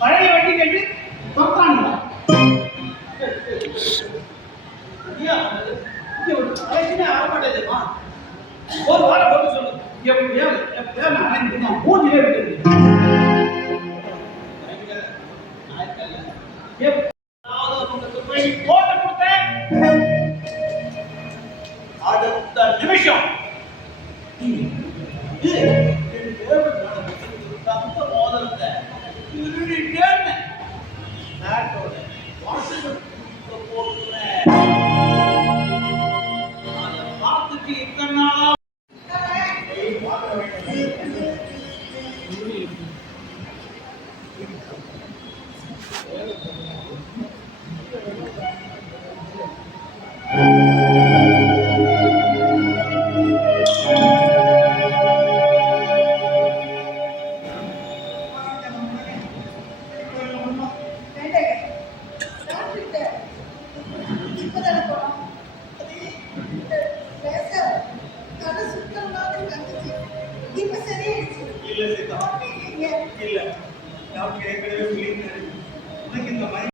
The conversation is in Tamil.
பழைய வட்டி கட்டி தொத்தானுங்க ஆரமாட்டேதுமா ஒரு வாரம் போட்டு சொல்லு மூஞ்சிலே விட்டு போட்டு கொடுத்தேன் அடுத்த நிமிஷம் தந்த மோதலத்தை திருடிட்டேன்னு நாட்டோட வாசல் போட்டுறேன். அதை பார்த்துட்டு இத்தனை நாளா இல்ல டாக்டர் ஏற்கனவே சொல்லியிருக்காரு உனக்கு இந்த மாதிரி